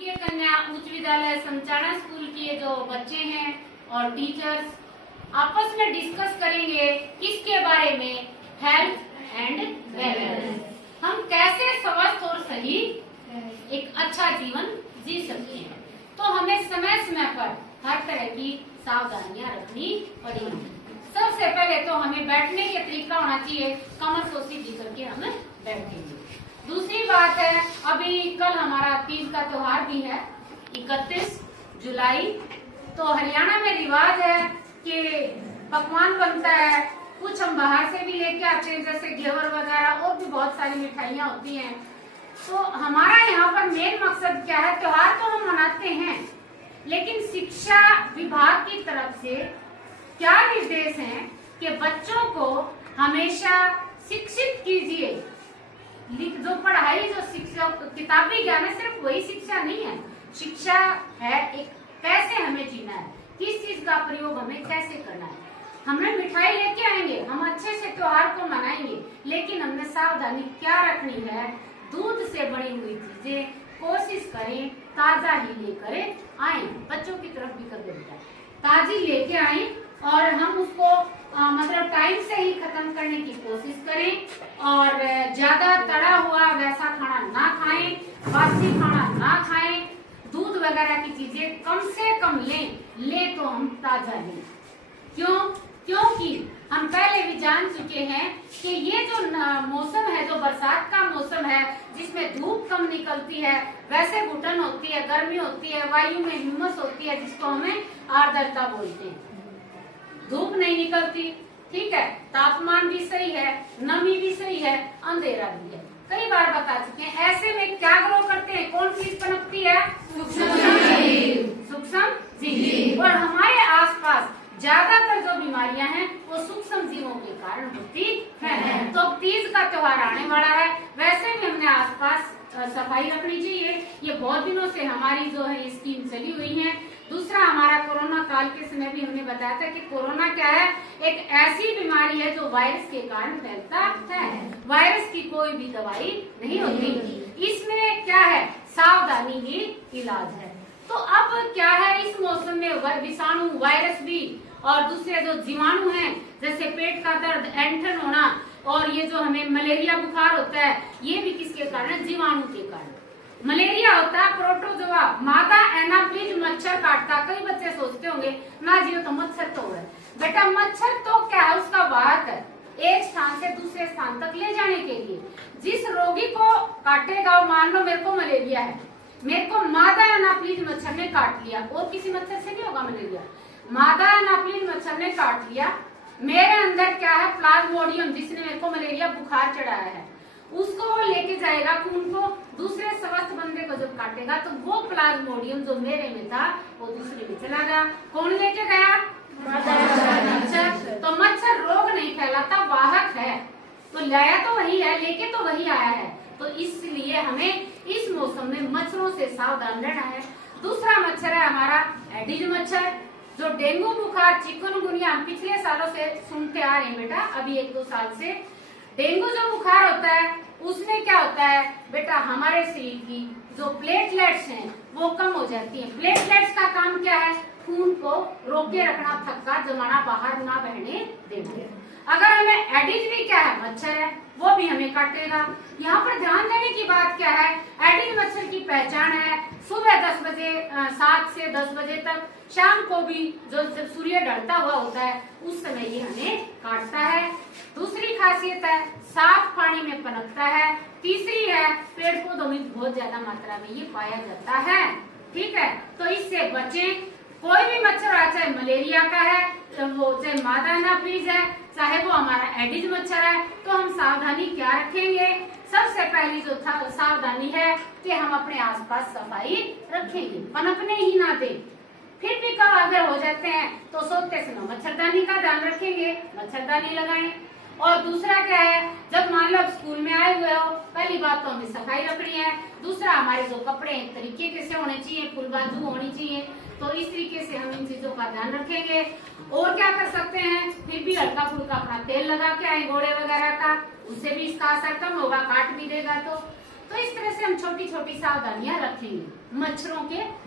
राजकीय कन्या उच्च विद्यालय समचाना स्कूल के जो बच्चे हैं और टीचर्स आपस में डिस्कस करेंगे किसके बारे में, हेल्थ एंड वेलनेस। हम कैसे स्वस्थ और सही एक अच्छा जीवन जी सकते हैं। तो हमें समय समय पर हर तरह की सावधानियां रखनी पड़ेगी। सबसे पहले तो हमें बैठने के तरीका होना चाहिए, कमर को सीधी करके हम बैठेंगे। दूसरी बात है, अभी कल हमारा तीज का त्योहार भी है 31 जुलाई। तो हरियाणा में रिवाज है कि पकवान बनता है, कुछ हम बाहर से भी लेके आते हैं जैसे घेवर वगैरह, और भी बहुत सारी मिठाइयाँ होती हैं। तो हमारा यहाँ पर मेन मकसद क्या है, त्योहार तो हम मनाते हैं लेकिन शिक्षा विभाग की तरफ से क्या निर्देश हैं कि बच्चों को हमेशा शिक्षित कीजिए। जो पढ़ाई, जो शिक्षा, किताबी ज्ञान है, सिर्फ वही शिक्षा नहीं है। शिक्षा है एक कैसे हमें जीना है, किस चीज का प्रयोग हमें कैसे करना है। हमें मिठाई लेके आएंगे, हम अच्छे से त्योहार को मनाएंगे, लेकिन हमने सावधानी क्या रखनी है, दूध से बनी हुई चीजें कोशिश करें ताजा ही लेकर आए। बच्चों की तरफ भी कर देता है, ताजी लेके आए और हम उसको मतलब टाइम से ही खत्म करने की कोशिश करें। और ज्यादा तड़ा हुआ वैसा खाना ना खाएं, बासी खाना ना खाएं, दूध वगैरह की चीजें कम से कम ले तो हम ताजा लें। क्योंकि हम पहले भी जान चुके हैं कि ये जो मौसम है, जो बरसात का मौसम है, जिसमें धूप कम निकलती है, वैसे घुटन होती है, गर्मी होती है, वायु में हिम्मस होती है, जिसको हमें आर्द्रता बोलते हैं। धूप नहीं निकलती, ठीक है, तापमान भी सही है, नमी भी सही है, अंधेरा भी है। कई बार बता चुके हैं। ऐसे में क्या ग्रो करते हैं, कौन चीज पनपती है, सूक्ष्म जीव। और हमारे आसपास ज्यादातर जो बीमारियां हैं वो सूक्ष्म जीवों के कारण होती है। तो तीज का त्योहार आने वाला है, वैसे भी हमने आसपास सफाई रखनी चाहिए। ये बहुत दिनों से हमारी जो है स्कीम चली हुई है। दूसरा, हमारा कोरोना काल के समय भी हमने बताया था कि कोरोना क्या है, एक ऐसी बीमारी है जो वायरस के कारण फैलता है। वायरस की कोई भी दवाई नहीं होती, इसमें क्या है, सावधानी ही इलाज है। तो अब क्या है, इस मौसम में विषाणु, वायरस भी और दूसरे जो जीवाणु हैं, जैसे पेट का दर्द, ऐंठन होना, और ये जो हमें मलेरिया बुखार होता है, ये भी किसके कारण, जीवाणु के कारण। मलेरिया होता है प्रोटोजोआ, मादा एनाफ्लिज मच्छर काटता। कई बच्चे सोचते होंगे ना जी तो मच्छर तो है। बेटा मच्छर तो क्या है, उसका वाहक है, एक स्थान से दूसरे स्थान तक ले जाने के लिए। जिस रोगी को काटेगा, मान लो मेरे को मलेरिया है, मेरे को मादा एनाफ्लिज मच्छर ने काट लिया, और किसी मच्छर से नहीं होगा मलेरिया, मादा एनाफ्लिज मच्छर ने काट लिया, मेरे अंदर क्या है, प्लाज्मोडियम, जिसने मेरे को मलेरिया बुखार चढ़ाया है, उसको वो लेके जाएगा खून को, दूसरे स्वस्थ बंदे को जब काटेगा तो वो प्लाज्मोडियम जो मेरे में था वो दूसरे में चला गया। कौन लेके गया, मच्छर। तो मच्छर रोग नहीं फैलाता, वाहक है। तो लाया तो वही है, लेके तो वही आया है। तो इसलिए हमें इस मौसम में मच्छरों से सावधान रहना है। दूसरा मच्छर है हमारा एडिज मच्छर, जो डेंगू बुखार, चिकनगुनिया हम पिछले सालों से सुनते आ रहे हैं बेटा, अभी 1-2 साल से। डेंगू जो बुखार होता है उसमें क्या होता है बेटा, हमारे शरीर की जो प्लेटलेट्स हैं वो कम हो जाती हैं। प्लेटलेट्स का काम क्या है, खून को रोके रखना, थक्का जमाना, बाहर ना बहने देना। अगर हमें एडिज भी क्या है, मच्छर है, वो भी हमें काटेगा। यहाँ पर ध्यान देने की बात क्या है, एडिज मच्छर की पहचान है सुबह 10 बजे, 7 से 10 बजे तक, शाम को भी जो जब सूर्य ढलता हुआ होता है उस समय ये हमें काटता है। दूसरी खासियत है, साफ पानी में पनपता है। तीसरी है, पेड़ पौधों में बहुत ज्यादा मात्रा में ये पाया जाता है, ठीक है। तो इससे बचें। कोई भी मच्छर आ, चाहे मलेरिया का है, तो वो चाहे मादा एनाफ्लिज है, चाहे वो हमारा एडिज मच्छर है, तो हम सावधानी क्या रखेंगे। सबसे पहली जो सावधानी है कि हम अपने आसपास सफाई रखेंगे, पनपने ही ना दें। फिर भी कब अगर हो जाते हैं तो सोते समय मच्छरदानी का ध्यान रखेंगे, मच्छरदानी लगाएं। और दूसरा क्या है, जब मान लो स्कूल में आए हुए हो, पहली बात तो हमें सफाई रखनी है। दूसरा, हमारे जो कपड़े एक तरीके से होने चाहिए, फुल बाजू होनी चाहिए। तो इस तरीके से हम इन चीजों का ध्यान रखेंगे। और क्या कर सकते हैं, फिर भी हल्का फुल्का अपना तेल लगा के आए घोड़े वगैरह का, उससे भी इसका असर कम होगा, काट भी देगा। तो इस तरह से हम छोटी छोटी सावधानियां रखेंगे। मच्छरों के